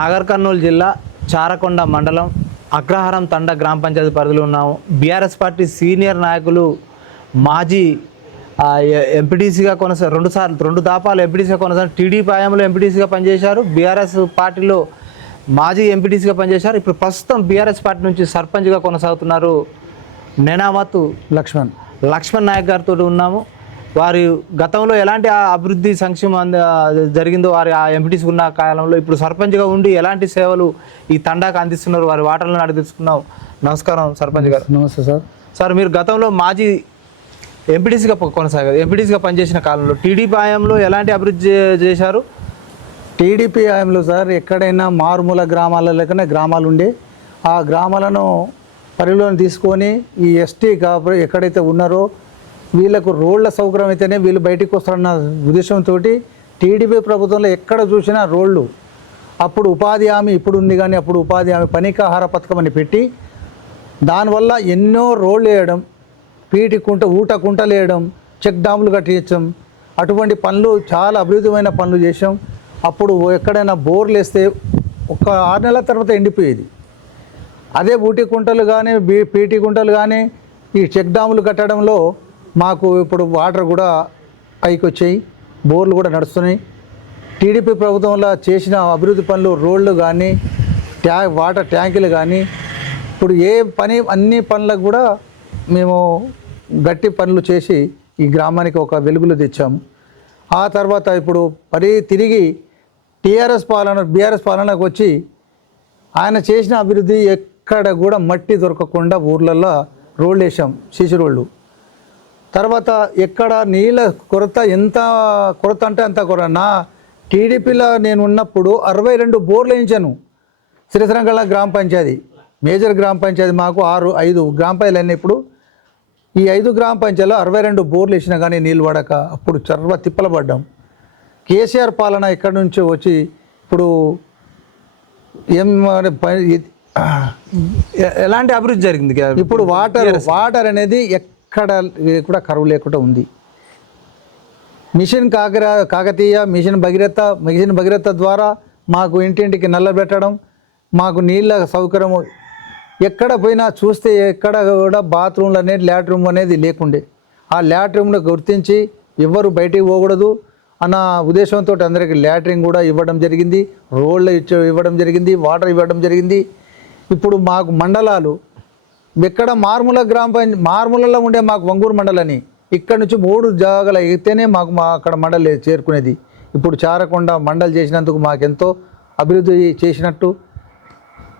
నాగర్ కర్నూలు జిల్లా చారకొండ మండలం అగ్రహారం తండ గ్రామ పంచాయతీ పరిధిలో ఉన్నాము. బీఆర్ఎస్ పార్టీ సీనియర్ నాయకులు మాజీ ఎంపీటీసీగా రెండు దాపాలు ఎంపీటీసీగా కొనసాగారు. టీడీపీ హయాంలో ఎంపీటీసీగా పనిచేశారు. బీఆర్ఎస్ పార్టీలో మాజీ ఎంపీటీసీగా పనిచేశారు. ఇప్పుడు ప్రస్తుతం బీఆర్ఎస్ పార్టీ నుంచి సర్పంచ్గా కొనసాగుతున్నారు నెనామతు లక్ష్మణ్ నాయక్ గారితో ఉన్నాము. వారి గతంలో ఎలాంటి అభివృద్ధి సంక్షేమం జరిగిందో వారి ఆ ఎంపీటీసీ ఉన్న కాలంలో ఇప్పుడు సర్పంచ్గా ఉండి ఎలాంటి సేవలు ఈ తండాకు అందిస్తున్నారు వారి వాటర్లను అడిగి తెలుసుకున్నాం. నమస్కారం సర్పంచ్ గారు. నమస్తే సార్. సార్, మీరు గతంలో మాజీ ఎంపీటీసీగా కొనసాగారు. ఎంపీటీసీగా పనిచేసిన కాలంలో టీడీపీ హయాంలో ఎలాంటి అభివృద్ధి చేశారు? టీడీపీ హయాంలో సార్ ఎక్కడైనా మారుమూల గ్రామాలలోనే గ్రామాలు ఉండే ఆ గ్రామాలను పరిలోని తీసుకొని ఈ ఎస్టీ ఎక్కడైతే ఉన్నారో వీళ్ళకు రోడ్ల సౌకర్యం అయితేనే వీళ్ళు బయటికి వస్తారన్న ఉద్దేశంతో టీడీపీ ప్రభుత్వంలో ఎక్కడ చూసినా రోడ్లు, అప్పుడు ఉపాధి హామీ ఇప్పుడు ఉంది కానీ అప్పుడు ఉపాధి హామీ పనికాహార పథకం అని పెట్టి దానివల్ల ఎన్నో రోడ్లు వేయడం, ఊట కుంటలు వేయడం, చెక్ డాములు కట్టించడం, అటువంటి పనులు చాలా అభివృద్ధిమైన పనులు చేసాం. అప్పుడు ఎక్కడైనా బోర్లు వేస్తే ఒక 6 నెలల తర్వాత ఎండిపోయేది. అదే ఊటి కుంటలు కానీ పీటీ కుంటలు కానీ ఈ చెక్ డాములు కట్టడంలో మాకు ఇప్పుడు వాటర్ కూడా పైకి వచ్చాయి, బోర్లు కూడా నడుస్తున్నాయి. టీడీపీ ప్రభుత్వంలో చేసిన అభివృద్ధి పనులు, రోడ్లు కానీ వాటర్ ట్యాంకులు కానీ ఇప్పుడు అన్ని పనులకు కూడా మేము గట్టి పనులు చేసి ఈ గ్రామానికి ఒక వెలుగులు తెచ్చాము. ఆ తర్వాత ఇప్పుడు తిరిగి బీఆర్ఎస్ పాలనకు వచ్చి ఆయన చేసిన అభివృద్ధి ఎక్కడ కూడా మట్టి దొరకకుండా ఊర్లలో రోడ్లు వేసాం, సీసీ రోడ్లు. తర్వాత ఎక్కడ నీళ్ళ ఎంత కొరత అంటే అంత కొరత. నా టీడీపీలో నేను ఉన్నప్పుడు 62 బోర్లు వేయించాను. శ్రీశ్రంగళ గ్రామ పంచాయతీ మేజర్ గ్రామ పంచాయతీ మాకు 5 గ్రామ పంచాయతీలు అయినా ఇప్పుడు ఈ 5 గ్రామ పంచాయతీలో 62 బోర్లు వేసినా కానీ నీళ్ళు పడక అప్పుడు చర్వ తిప్పలు పడ్డాం. కేసీఆర్ పాలన ఎక్కడి నుంచో వచ్చి ఇప్పుడు ఎలాంటి అభివృద్ధి జరిగింది? ఇప్పుడు వాటర్ అనేది ఎక్కడ కూడా కరువు లేకుండా ఉంది. మిషన్ కాకతీయ, మిషన్ భగీరథ ద్వారా మాకు ఇంటింటికి నల్ల పెట్టడం, మాకు నీళ్ళ సౌకర్యం ఎక్కడ పోయినా చూస్తే ఎక్కడ కూడా బాత్రూమ్లు అనేది ల్యాట్రూమ్ అనేది లేకుండే. ఆ ల్యాట్రూమ్ను గుర్తించి ఎవ్వరు బయటికి పోకూడదు అన్న ఉద్దేశంతో అందరికీ ల్యాట్రిన్ కూడా ఇవ్వడం జరిగింది, రోడ్లు ఇవ్వడం జరిగింది, వాటర్ ఇవ్వడం జరిగింది. ఇప్పుడు మాకు మండలాలు ఎక్కడ మారుమూలలో ఉండే మాకు వంగూరు మండలని ఇక్కడ నుంచి 3 జాగాలు అయితేనే మాకు అక్కడ మండలి చేరుకునేది. ఇప్పుడు చారకొండ మండలి చేసినందుకు మాకెంతో అభివృద్ధి చేసినట్టు.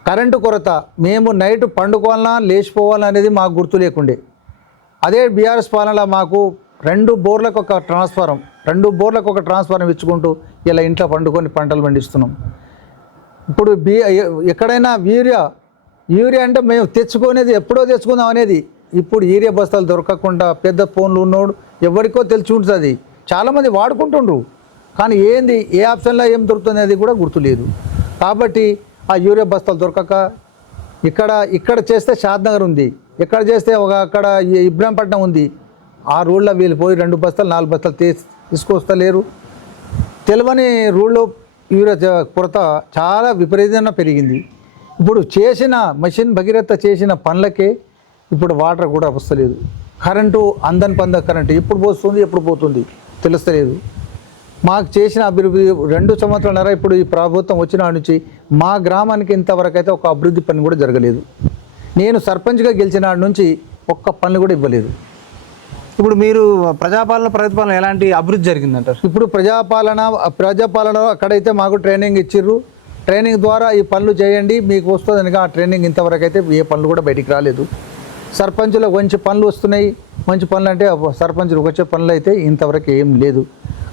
కరెంటు కొరత, మేము నైట్ పండుకోవాలన్నా లేచిపోవాలన్నా అనేది మాకు గుర్తు లేకుండే. అదే బీఆర్ఎస్ పాలనలో మాకు 2 బోర్లకు ఒక ట్రాన్స్ఫారం ఇచ్చుకుంటూ ఇలా ఇంట్లో పండుకొని పంటలు పండిస్తున్నాం. ఇప్పుడు ఎక్కడైనా యూరియా అంటే మేము తెచ్చుకునేది ఎప్పుడో తెచ్చుకుందాం అనేది. ఇప్పుడు యూరియా బస్తాలు దొరకకుండా పెద్ద ఫోన్లు ఉన్నోడు ఎవరికో తెలిసి ఉంటుంది, చాలామంది వాడుకుంటుండ్రు. కానీ ఏ ఆప్షన్లో ఏం దొరుకుతుంది అది కూడా గుర్తులేదు. కాబట్టి ఆ యూరియా బస్తాలు దొరకక ఇక్కడ చేస్తే షాద్నగర్ ఉంది, ఎక్కడ చేస్తే అక్కడ ఇబ్రాంపట్నం ఉంది. ఆ రోడ్లో వీళ్ళు పోయి 2 బస్తాలు 4 బస్తాలు తీసుకొస్తలేరు. తెలియని రోడ్లో యూరియా కొరత చాలా విపరీతంగా పెరిగింది. ఇప్పుడు చేసిన మిషన్ భగీరథ చేసిన పనులకే ఇప్పుడు వాటర్ కూడా వస్తలేదు. కరెంటు కరెంటు ఎప్పుడు వస్తుంది ఎప్పుడు పోతుంది తెలుస్తలేదు. మాకు చేసిన అభివృద్ధి 2 సంవత్సరాలన్నర ఇప్పుడు ఈ ప్రభుత్వం వచ్చిన నుంచి మా గ్రామానికి ఇంతవరకు అయితే ఒక అభివృద్ధి పని కూడా జరగలేదు. నేను సర్పంచ్గా గెలిచిన నాటి నుంచి ఒక్క పనులు కూడా ఇవ్వలేదు. ఇప్పుడు మీరు ప్రజాపాలన ఎలాంటి అభివృద్ధి జరిగిందంటారు? ఇప్పుడు ప్రజాపాలన అక్కడైతే మాకు ట్రైనింగ్ ఇచ్చిర్రు. ట్రైనింగ్ ద్వారా ఈ పనులు చేయండి మీకు వస్తుందని ఆ ట్రైనింగ్ ఇంతవరకు అయితే ఏ పనులు కూడా బయటికి రాలేదు. సర్పంచులకు మంచి పనులు వస్తున్నాయి. మంచి పనులు అంటే సర్పంచులకు వచ్చే పనులు అయితే ఇంతవరకు ఏం లేదు.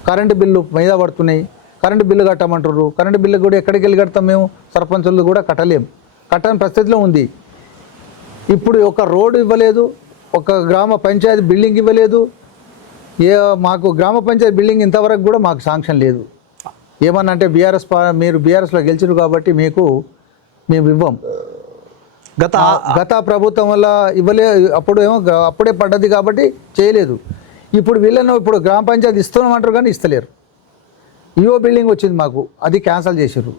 కరెంటు బిల్లు మీద పడుతున్నాయి, కరెంటు బిల్లు కట్టమంటారు. కరెంటు బిల్లు కూడా ఎక్కడికి వెళ్ళి కడతాం? మేము సర్పంచులు కూడా కట్టని పరిస్థితిలో ఉంది. ఇప్పుడు ఒక రోడ్డు ఇవ్వలేదు, ఒక గ్రామ పంచాయతీ బిల్డింగ్ ఇవ్వలేదు. మాకు గ్రామ పంచాయతీ బిల్డింగ్ ఇంతవరకు కూడా మాకు శాంక్షన్ లేదు. ఏమన్నా అంటే మీరు బీఆర్ఎస్లో గెలిచారు కాబట్టి మేము ఇవ్వం. గత ప్రభుత్వం వల్ల అప్పుడే పడ్డది కాబట్టి చేయలేదు. ఇప్పుడు ఇప్పుడు గ్రామ పంచాయతీ ఇస్తున్నామంటారు కానీ ఇస్తలేరు. ఈఓ బిల్డింగ్ వచ్చింది మాకు, అది క్యాన్సిల్ చేసారు.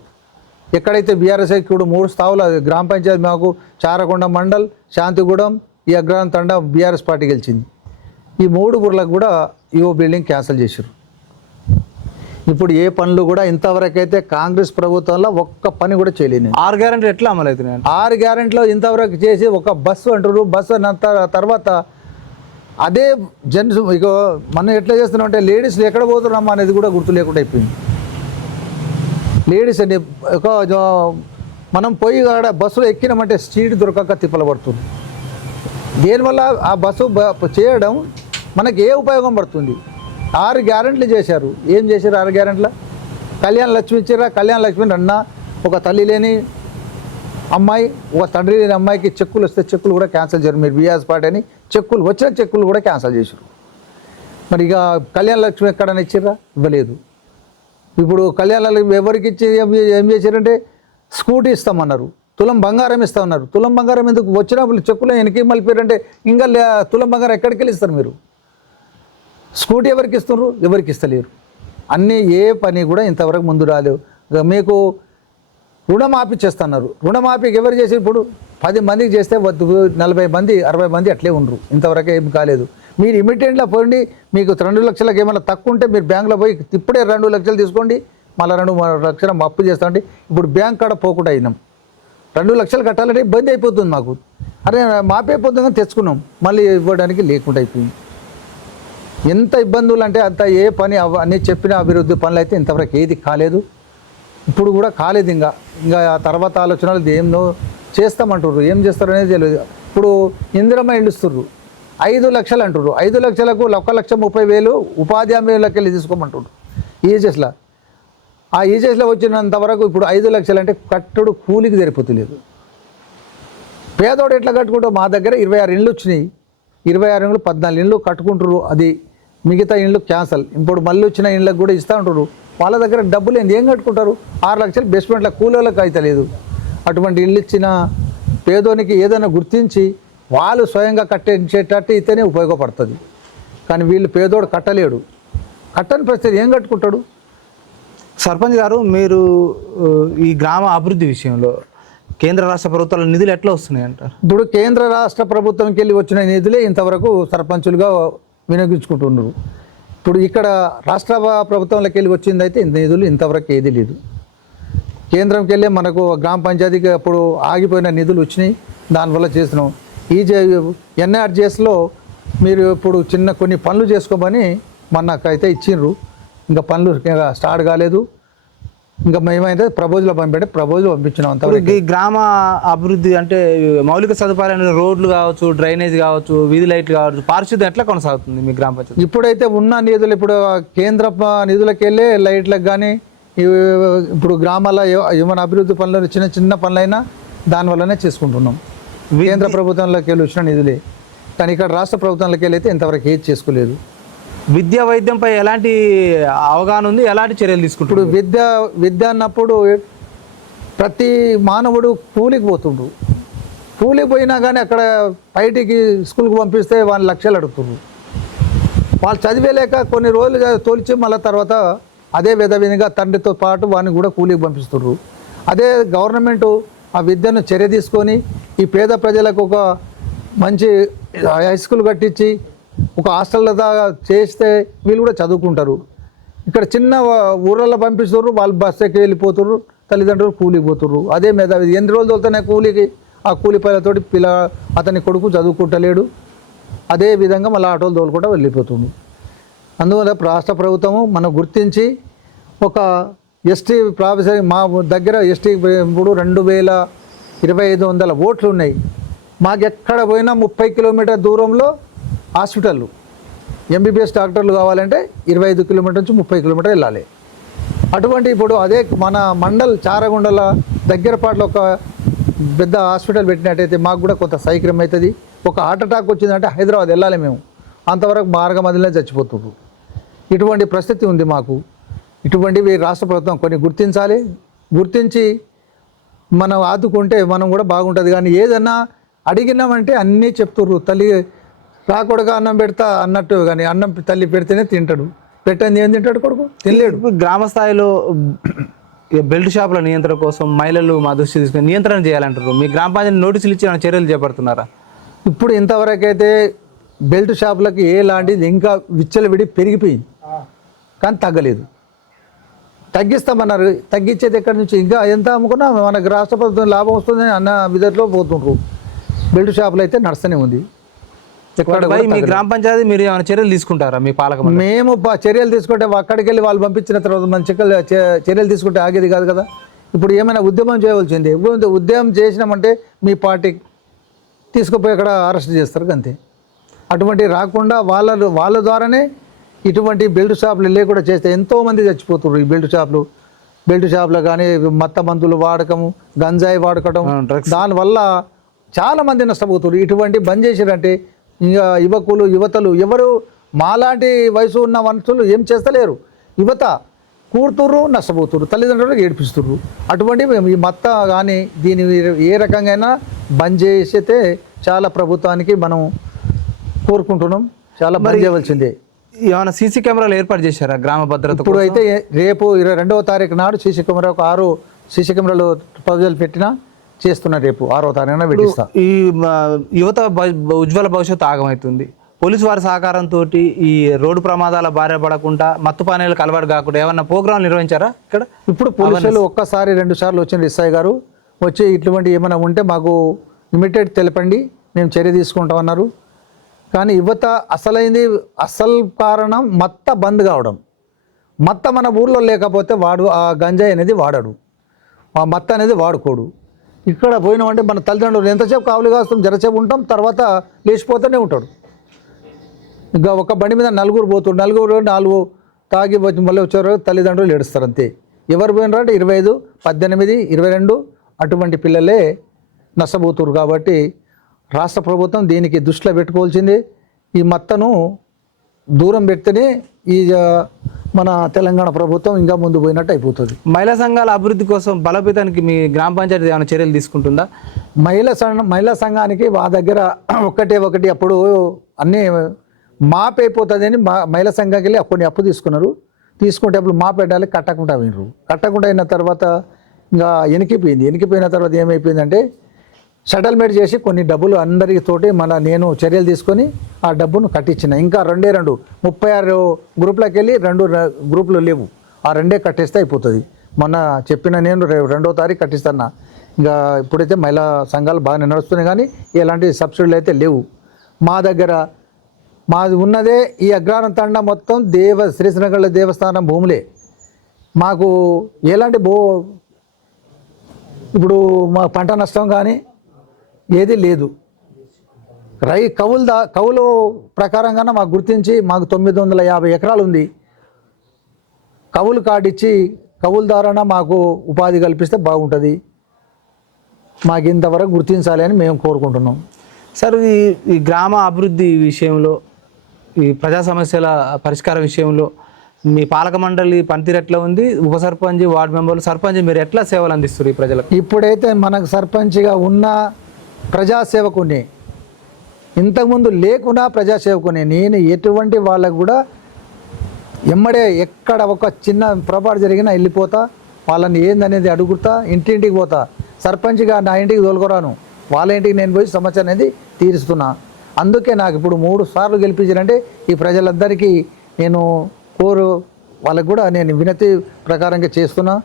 ఎక్కడైతే బీఆర్ఎస్ ఇప్పుడు 3 స్థావులు గ్రామ పంచాయతీ మాకు చారకొండ మండల్, శాంతిగూడెం, ఈ అగ్రహారం తండా బీఆర్ఎస్ పార్టీ గెలిచింది. ఈ 3 ఊర్లకు కూడా ఈఓ బిల్డింగ్ క్యాన్సిల్ చేశారు. ఇప్పుడు ఏ పనులు కూడా ఇంతవరకు అయితే కాంగ్రెస్ ప్రభుత్వంలో ఒక్క పని కూడా చేయలేను. 6 గ్యారెంటీ ఎట్లా అమలు అవుతున్నాయి? 6 గ్యారెంటీలో ఇంతవరకు చేసి ఒక బస్సు అంటారు. బస్సు అన్న తర్వాత అదే జెంట్స్ ఇక మనం ఎట్లా చేస్తున్నాం అంటే లేడీస్లు ఎక్కడ పోతున్నామా అనేది కూడా గుర్తు లేకుండా అయిపోయింది. లేడీస్ అండి మనం పోయి ఆడ బస్సులో ఎక్కినామంటే సీట్ దొరకక తిప్పలు పడుతుంది. దీనివల్ల ఆ బస్సు చేయడం మనకి ఏ ఉపయోగం పడుతుంది? 6 గ్యారెంటీలు చేశారు. ఏం చేశారు 6 గ్యారెంటీల? కళ్యాణ లక్ష్మి ఇచ్చారా? కళ్యాణ లక్ష్మి అన్న ఒక తల్లి లేని అమ్మాయి, ఒక తండ్రి లేని అమ్మాయికి చెక్కులు వస్తే చెక్కులు కూడా క్యాన్సిల్ చేయరు. మీరు బీఆర్ఎస్ పార్టీ అని చెక్కులు వచ్చిన చెక్కులు కూడా క్యాన్సిల్ చేశారు. మరి ఇక కళ్యాణ లక్ష్మి ఎక్కడైనా ఇచ్చారా? ఇవ్వలేదు. ఇప్పుడు కళ్యాణ లక్ష్మి ఎవరికి ఇచ్చి ఏం చేశారంటే స్కూటీ ఇస్తామన్నారు, తులం బంగారం ఇస్తామన్నారు. తులం బంగారం ఎందుకు? వచ్చినప్పుడు చెక్కులు వెనక్కి మలిపారంటే ఇంకా తులం బంగారం ఎక్కడికి వెళ్ళి ఇస్తారు మీరు? స్కూటీ ఎవరికి ఇస్తున్నారు? ఎవరికి ఇస్తలేరు. అన్నీ ఏ పని కూడా ఇంతవరకు ముందు రాలేవు. మీకు రుణమాఫీ చేస్తున్నారు. రుణమాఫీకి ఎవరు చేసి ఇప్పుడు 10 మందికి చేస్తే 40 మంది 60 మంది అట్లే ఉండరు. ఇంతవరకు ఏం కాలేదు. మీరు ఇమీడియట్గా పోండి, మీకు 2 లక్షలకు ఏమైనా తక్కువ ఉంటే మీరు బ్యాంకులో పోయి ఇప్పుడే 2 లక్షలు తీసుకోండి, మళ్ళీ 2 లక్షలు అప్పు చేస్తామండి. ఇప్పుడు బ్యాంక్ కాడ పోకుండా అయినాం. 2 లక్షలు కట్టాలంటే ఇబ్బంది అయిపోతుంది మాకు. అరే మాపే అయిపోతుందని తెచ్చుకున్నాం, మళ్ళీ ఇవ్వడానికి లేకుండా అయిపోయింది. ఎంత ఇబ్బందులు అంటే అంత ఏ పని అన్నీ చెప్పిన అభివృద్ధి పనులు అయితే ఇంతవరకు ఏది కాలేదు. ఇప్పుడు కూడా కాలేదు. ఇంకా ఆ తర్వాత ఆలోచనలు ఏందో చేస్తామంటారు. ఏం చేస్తారు అనేది తెలియదు. ఇప్పుడు ఇందిరమ్మ ఇల్లు ఇస్తుర్రు, 5 లక్షలు అంటారు. 5 లక్షలకు 1,30,000 ఉపాధి హామీలకి వెళ్ళి తీసుకోమంటారు ఈజెస్లో. ఆ ఈజెస్లో వచ్చినంత వరకు ఇప్పుడు 5 లక్షలు అంటే కట్టుడు కూలికి సరిపోతలేదు. పేదోడు ఎట్లా కట్టుకుంటావు? మా దగ్గర 26 ఇండ్లు వచ్చినాయి. 26 ఇండ్లు 14 ఇండ్లు కట్టుకుంటారు. అది మిగతా ఇండ్లు క్యాన్సల్. ఇప్పుడు మళ్ళీ వచ్చిన ఇండ్లకు కూడా ఇస్తూ ఉంటారు. వాళ్ళ దగ్గర డబ్బులు ఏంది? ఏం కట్టుకుంటారు? 6 లక్షలు బేస్మెంట్ల కూలీలకు అయితే లేదు. అటువంటి ఇల్లు ఇచ్చిన పేదోనికి ఏదైనా గుర్తించి వాళ్ళు స్వయంగా కట్టించేటట్టు అయితేనే ఉపయోగపడుతుంది. కానీ వీళ్ళు పేదోడు కట్టలేడు. కట్టని పరిస్థితి ఏం కట్టుకుంటాడు? సర్పంచ్ గారు, మీరు ఈ గ్రామ అభివృద్ధి విషయంలో కేంద్ర రాష్ట్ర ప్రభుత్వాల నిధులు ఎట్లా వస్తున్నాయి అంటారు? ఇప్పుడు కేంద్ర రాష్ట్ర ప్రభుత్వంకి వెళ్ళి వచ్చిన నిధులే ఇంతవరకు సర్పంచులుగా వినియోగించుకుంటున్నారు. ఇప్పుడు ఇక్కడ రాష్ట్ర ప్రభుత్వంలోకి వెళ్ళి వచ్చింది అయితే నిధులు ఇంతవరకు ఏది లేదు. కేంద్రంకి వెళ్ళి మనకు గ్రామ పంచాయతీకి అప్పుడు ఆగిపోయిన నిధులు వచ్చినాయి, దానివల్ల చేస్తున్నాం. ఈ ఎన్ఆర్జీఎస్లో మీరు ఇప్పుడు కొన్ని పనులు చేసుకోమని మనకైతే ఇచ్చిండ్రు. ఇంకా పనులు స్టార్ట్ కాలేదు. ఇంకా మేమైతే ప్రపోజల్ పంపించినాం. అంత ఈ గ్రామ అభివృద్ధి అంటే మౌలిక సదుపాయాలు, రోడ్లు కావచ్చు, డ్రైనేజ్ కావచ్చు, వీధి లైట్లు కావచ్చు, పారిశుద్ధ్యం ఎట్లా కొనసాగుతుంది మీ గ్రామ పంచాయతీ? ఇప్పుడైతే ఉన్న నిధులు ఇప్పుడు కేంద్ర నిధులకు వెళ్ళే లైట్లకు కానీ ఇప్పుడు గ్రామాల ఏమైనా అభివృద్ధి పనులు చిన్న పనులైనా దానివల్లనే చేసుకుంటున్నాం. కేంద్ర ప్రభుత్వంలోకి వెళ్ళి వచ్చిన నిధులే. కానీ ఇక్కడ రాష్ట్ర ప్రభుత్వంలోకి వెళ్ళి అయితే ఇంతవరకు ఏది చేసుకోలేదు. విద్యా వైద్యంపై ఎలాంటి అవగాహన ఉంది? ఎలాంటి చర్యలు తీసుకుంటారు? ఇప్పుడు విద్య అన్నప్పుడు ప్రతి మానవుడు కూలికి పోతుండ్రు. కూలికి పోయినా కానీ అక్కడ బయటికి స్కూల్కి పంపిస్తే వాళ్ళు లక్షలు అడుగుతున్నారు. వాళ్ళు చదివేలేక కొన్ని రోజులు తోలిచి మళ్ళీ తర్వాత అదే విధంగా తండ్రితో పాటు వాడిని కూడా కూలికి పంపిస్తున్నారు. అదే గవర్నమెంటు ఆ విద్యను చర్య తీసుకొని ఈ పేద ప్రజలకు ఒక మంచి హై స్కూల్ కట్టించి ఒక హాస్టల్ దాకా చేస్తే వీళ్ళు కూడా చదువుకుంటారు. ఇక్కడ చిన్న ఊళ్ళలో పంపిస్తున్నారు, వాళ్ళు బస్ ఎక్కి వెళ్ళిపోతున్నారు, తల్లిదండ్రులు కూలికి పోతున్నారు. అదే మీద ఎన్ని రోజులు తోలుతున్నాయి కూలికి? ఆ కూలి పైలతోటి అతని కొడుకు చదువుకుంటలేడు. అదే విధంగా మళ్ళీ ఆటోలు తోలుకుంటూ వెళ్ళిపోతుంది. అందువల్ల రాష్ట్ర ప్రభుత్వము మనం గుర్తించి ఒక ఎస్టీ ప్రాఫెసర్ మా దగ్గర ఎస్టీ ఇప్పుడు 2,2500 ఓట్లు ఉన్నాయి. మాకు ఎక్కడ పోయినా 30 కిలోమీటర్ దూరంలో హాస్పిటళ్ళు, ఎంబీబీఎస్ డాక్టర్లు కావాలంటే 25 కిలోమీటర్ నుంచి 30 కిలోమీటర్ వెళ్ళాలి. అటువంటి ఇప్పుడు అదే మన మండల్ చారగొండల దగ్గరపాట్లో ఒక పెద్ద హాస్పిటల్ పెట్టినట్టయితే మాకు కూడా కొంత సౌకర్యం అవుతుంది. ఒక హార్ట్ అటాక్ వచ్చిందంటే హైదరాబాద్ వెళ్ళాలి మేము, అంతవరకు మార్గ మధ్యలో చచ్చిపోతున్నారు. ఇటువంటి పరిస్థితి ఉంది మాకు. ఇటువంటివి రాష్ట్ర ప్రభుత్వం కొన్ని గుర్తించి మనం ఆదుకుంటే మనం కూడా బాగుంటుంది. కానీ ఏదన్నా అడిగినామంటే అన్నీ చెప్తుర్రు. తల్లి రాకొడుగా అన్నం పెడతా అన్నట్టు, కానీ అన్నం తల్లి పెడితేనే తింటాడు, పెట్టండి ఏం తింటాడు కొడుకు? తినలేడు. గ్రామ స్థాయిలో ఇక బెల్ట్ షాపుల నియంత్రణ కోసం మహిళలు మా దృష్టి తీసుకుని నియంత్రణ చేయాలంటారు. మీ గ్రామ పంచాయతీ నోటీసులు ఇచ్చి ఏమైనా చర్యలు చేపడుతున్నారా? ఇప్పుడు ఇంతవరకు అయితే బెల్ట్ షాపులకి ఎలాంటిది ఇంకా విచ్చలవిడి పెరిగిపోయింది, కానీ తగ్గలేదు. తగ్గిస్తామన్నారు, తగ్గించేది ఎక్కడి నుంచి? ఇంకా ఎంత అమ్ముకున్నా మనకు రాష్ట్ర ప్రభుత్వం లాభం వస్తుందని అన్న విధంలో పోతుండ్రు. బెల్ట్ షాపులు అయితే నడుస్తూనే ఉంది. ఎక్కడ వాటిపై మీ గ్రామ పంచాయతీ మీరు ఏమైనా చర్యలు తీసుకుంటారా? మీ పాలక మండలి? మేము చర్యలు తీసుకుంటే అక్కడికి వెళ్ళి వాళ్ళు పంపించిన తర్వాత మన చర్యలు తీసుకుంటే ఆగేది కాదు కదా. ఇప్పుడు ఏమైనా ఉద్యమం చేయవలసిందే. ఉద్యమం చేసినామంటే మీ పార్టీ తీసుకుపోయి అక్కడ అరెస్ట్ చేస్తారు అంతే. అటువంటి రాకుండా వాళ్ళ ద్వారానే ఇటువంటి బెల్ట్ షాపులు లేకుండా చేస్తే ఎంతోమంది చచ్చిపోతున్నారు. ఈ బెల్ట్ షాపులు కానీ మత్త మందులు వాడకము, గంజాయి వాడకటం, దానివల్ల చాలామంది నష్టపోతున్నారు. ఇటువంటి బంద్ చేసిరంటే ఇంకా యువతలు ఎవరు మాలాంటి వయసు ఉన్న మనుషులు ఏం చేస్తలేరు. యువత కూడుతుర్రు, నష్టపోతుర్రు, తల్లిదండ్రులకు ఏడిపిస్తుర్రు. అటువంటి మేము ఈ మత్త కానీ దీని ఏ రకంగా బంద్ చేస్తే చాలా ప్రభుత్వానికి మనం కోరుకుంటున్నాం. చాలా బంద్ చేయవలసిందే. ఏమైనా సీసీ కెమెరాలు ఏర్పాటు చేశారా గ్రామ భద్రత? ఇప్పుడు అయితే రేపు 22వ తారీఖు నాడు సీసీ కెమెరా ఒక 6 సీసీ కెమెరాలు ప్రపోజల్ పెట్టినా చేస్తున్నారు. రేపు 6వ తారీఖున పెట్టిస్తా. ఈ యువత ఉజ్వల భవిష్యత్తు ఆగమవుతుంది. పోలీసు వారి సహకారంతో ఈ రోడ్డు ప్రమాదాల బారిన పడకుండా, మత్తు పానీయాలకు అలవాటు కాకుండా ఏమన్నా ప్రోగ్రాం నిర్వహించారా ఇక్కడ? ఇప్పుడు పోలీసులు ఒక్కసారి 2 సార్లు వచ్చింది ఎస్ఐ గారు వచ్చి ఇటువంటి ఏమైనా ఉంటే మాకు ఇమీడియట్ తెలపండి, మేము చర్య తీసుకుంటామన్నారు. కానీ యువత అసలు కారణం మత్త బంద్ కావడం. మత్త మన ఊర్లో లేకపోతే వాడు ఆ గంజాయి అనేది వాడడు, ఆ మత్త అనేది వాడుకోడు. ఇక్కడ పోయినామంటే మన తల్లిదండ్రులు ఎంతసేపు కావులు కాస్తాం, జరసేపు ఉంటాం, తర్వాత లేచిపోతూనే ఉంటాడు. ఇంకా ఒక బండి మీద 4 పోతున్నారు, 4 తాగి మళ్ళీ వచ్చారు, తల్లిదండ్రులు ఏడుస్తారు అంతే. ఎవరు పోయినారు అంటే 25, 18, 22 అటువంటి పిల్లలే నష్టపోతున్నారు. కాబట్టి రాష్ట్ర ప్రభుత్వం దీనికి దృష్టిలో పెట్టుకోవాల్సింది. ఈ మత్తను దూరం పెడితేనే ఈ మన తెలంగాణ ప్రభుత్వం ఇంకా ముందు పోయినట్టు అయిపోతుంది. మహిళా సంఘాల అభివృద్ధి కోసం బలోపేతానికి మీ గ్రామ పంచాయతీ ఏమైనా చర్యలు తీసుకుంటుందా? మహిళా సంఘానికి మా దగ్గర ఒకటి అప్పుడు అన్నీ మాపైపోతుందని మహిళా సంఘానికి వెళ్ళి కొన్ని అప్పు తీసుకుంటే అప్పుడు మాపెట్టాలి, కట్టకుండా వినరు. కట్టకుండా అయిన తర్వాత ఇంకా ఎనికిపోయిన తర్వాత ఏమైపోయిందంటే సెటిల్మెంట్ చేసి కొన్ని డబ్బులు అందరితోటి నేను చర్యలు తీసుకొని ఆ డబ్బును కట్టించిన. ఇంకా 36 గ్రూపులకు వెళ్ళి 2 గ్రూపులు లేవు, ఆ 2 కట్టేస్తే అయిపోతుంది. మొన్న చెప్పిన నేను 2వ తారీఖు కట్టిస్తాను. ఇంకా ఇప్పుడైతే మహిళా సంఘాలు బాగానే నడుస్తున్నాయి, కానీ ఎలాంటి సబ్సిడీలు అయితే లేవు. మా దగ్గర మాది ఉన్నదే ఈ అగ్రహారం తండా మొత్తం శ్రీశ్రీనగర్ దేవస్థానం భూములే. మాకు ఎలాంటి ఇప్పుడు మా పంట నష్టం కానీ ఏది లేదు. కవులు ప్రకారంగా మాకు గుర్తించి మాకు 950 ఎకరాలు ఉంది. కవులు కార్డు ఇచ్చి కవుల ద్వారా మాకు ఉపాధి కల్పిస్తే బాగుంటుంది. మాకు ఇంతవరకు గుర్తించాలి అని మేము కోరుకుంటున్నాం. సార్, ఈ గ్రామ అభివృద్ధి విషయంలో, ఈ ప్రజా సమస్యల పరిష్కార విషయంలో మీ పాలక మండలి పనితీరు ఎట్లా ఉంది? ఉప సర్పంచ్, వార్డు మెంబర్లు, సర్పంచ్ మీరు ఎట్లా సేవలు అందిస్తారు ఈ ప్రజలకు? ఇప్పుడైతే మనకు సర్పంచ్గా ఉన్న ప్రజాసేవకుని, ఇంతకుముందు లేకున్నా ప్రజాసేవకుని. నేను ఎటువంటి వాళ్ళకు కూడా ఎమ్మడే ఎక్కడ ఒక చిన్న పొరపాటు జరిగినా వెళ్ళిపోతా, వాళ్ళని ఏందనేది అడుగుతా, ఇంటింటికి పోతా. సర్పంచ్గా నా ఇంటికి తోలుకోరాను, వాళ్ళ ఇంటికి నేను పోయి సమస్య అనేది తీరుస్తున్నా. అందుకే నాకు ఇప్పుడు 3 సార్లు గెలిపించారంటే ఈ ప్రజలందరికీ నేను వాళ్ళకు కూడా నేను వినతి ప్రకారంగా చేస్తున్నా.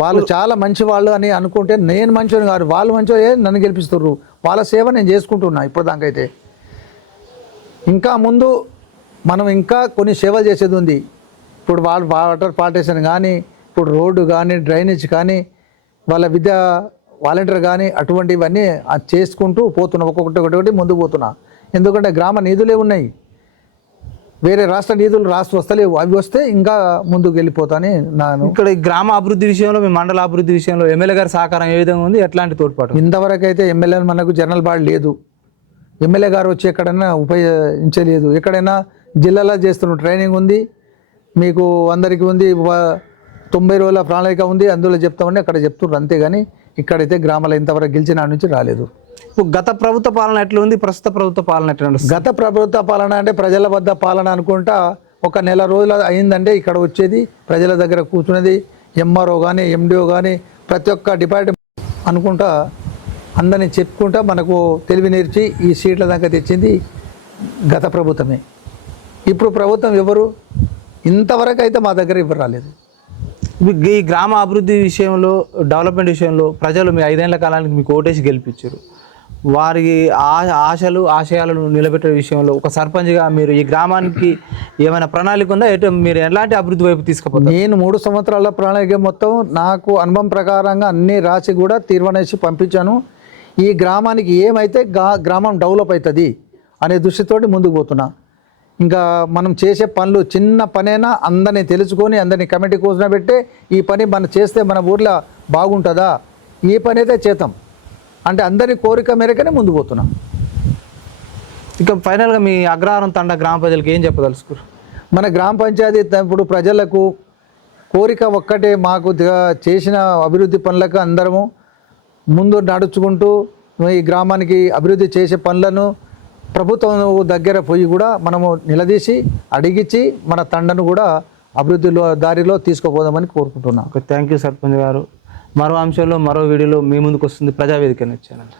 వాళ్ళు చాలా మంచి వాళ్ళు అని అనుకుంటే నేను మంచివాడిని కాదు, వాళ్ళు మంచివాళ్ళే నన్ను గెలిపిస్తున్నారు. వాళ్ళ సేవ నేను చేసుకుంటున్నా ఇప్పుడు దానికైతే. ఇంకా ముందు మనం ఇంకా కొన్ని సేవలు చేసేది ఉంది. ఇప్పుడు వాళ్ళు వాటర్ పార్టీషన్ కానీ, ఇప్పుడు రోడ్డు కానీ, డ్రైనేజ్ కానీ, వాళ్ళ విద్యా వాలంటీర్ కానీ అటువంటివన్నీ చేసుకుంటూ పోతున్నా. ఒక్కొక్కటి ముందుకు పోతున్నా. ఎందుకంటే గ్రామ నిధులే ఉన్నాయి, వేరే రాష్ట్ర నిధులు వస్తలేవు. అవి వస్తే ఇంకా ముందుకు వెళ్ళిపోతాను. ఇక్కడ ఈ గ్రామ అభివృద్ధి విషయంలో, మీ మండల అభివృద్ధి విషయంలో ఎమ్మెల్యే గారి సహకారం ఏ విధంగా ఉంది? ఎట్లాంటి తోడ్పాటు? ఇంతవరకు అయితే ఎమ్మెల్యే మనకు జనరల్ బాడీ లేదు. ఎమ్మెల్యే గారు వచ్చి ఎక్కడైనా ఉపయోగించలేదు. ఎక్కడైనా జిల్లాలో చేస్తున్న ట్రైనింగ్ ఉంది, మీకు అందరికీ ఉంది, 90 రోజుల ప్రణాళిక ఉంది, అందులో చెప్తామని అక్కడ చెప్తున్నారు. అంతేగాని ఇక్కడైతే గ్రామాల ఇంతవరకు గెలిచిన నుంచి రాలేదు. గత ప్రభుత్వ పాలన ఎట్లా ఉంది, ప్రస్తుత ప్రభుత్వ పాలన ఎట్లా ఉంది? గత ప్రభుత్వ పాలన అంటే ప్రజల వద్ద పాలన అనుకుంటా ఒక నెల రోజులు అయిందంటే ఇక్కడ వచ్చేది ప్రజల దగ్గర కూర్చునేది ఎంఆర్ఓ కానీ ఎండిఓ కానీ ప్రతి ఒక్క డిపార్ట్మెంట్ అనుకుంటా అందరినీ చెప్పుకుంటా మనకు తెలివి నేర్చి ఈ సీట్ల దాకా తెచ్చింది గత ప్రభుత్వమే. ఇప్పుడు ప్రభుత్వం ఎవరు ఇంతవరకు అయితే మా దగ్గర ఎవరు రాలేదు. ఈ గ్రామ అభివృద్ధి విషయంలో, డెవలప్మెంట్ విషయంలో ప్రజలు మీ 5 ఏళ్ల కాలానికి మీకు ఓటేసి గెలిపించారు. వారి ఆశలు ఆశయాలను నిలబెట్టే విషయంలో ఒక సర్పంచ్గా మీరు ఈ గ్రామానికి ఏమైనా ప్రణాళిక ఉందా? మీరు ఎలాంటి అభివృద్ధి వైపు తీసుకుపోతారు? నేను 3 సంవత్సరాల ప్రణాళిక మొత్తం నాకు అనుభవం ప్రకారంగా అన్ని రాసి కూడా తీర్మానించి పంపించాను. ఈ గ్రామానికి ఏమైతే గ్రామం డెవలప్ అవుతుంది అనే దృష్టితోటి ముందుకు పోతున్నా. ఇంకా మనం చేసే పనులు చిన్న పనైనా అందరినీ తెలుసుకొని అందరినీ కమిటీ కూర్చోబెట్టే ఈ పని మనం చేస్తే మన ఊర్లో బాగుంటుందా, ఈ పని అయితే చేద్దాం అంటే అందరి కోరిక మేరకనే ముందు పోతున్నాం. ఇక ఫైనల్గా మీ అగ్రహారం తండా గ్రామ ప్రజలకు ఏం చెప్పదలుచుకోరు? మన గ్రామ పంచాయతీ ఇప్పుడు ప్రజలకు కోరిక ఒక్కటే, మాకు చేసిన అభివృద్ధి పనులకు అందరము ముందు నడుచుకుంటూ ఈ గ్రామానికి అభివృద్ధి చేసే పనులను ప్రభుత్వం దగ్గర పోయి కూడా మనము నిలదీసి అడిగించి మన తండను కూడా అభివృద్ధిలో దారిలో తీసుకుపోదామని కోరుకుంటున్నాం. థ్యాంక్ యూ సర్పంచ్ గారు. మరో అంశంలో మరో వీడియోలో మీ ముందుకు వస్తుంది ప్రజావేదిక ఛానల్.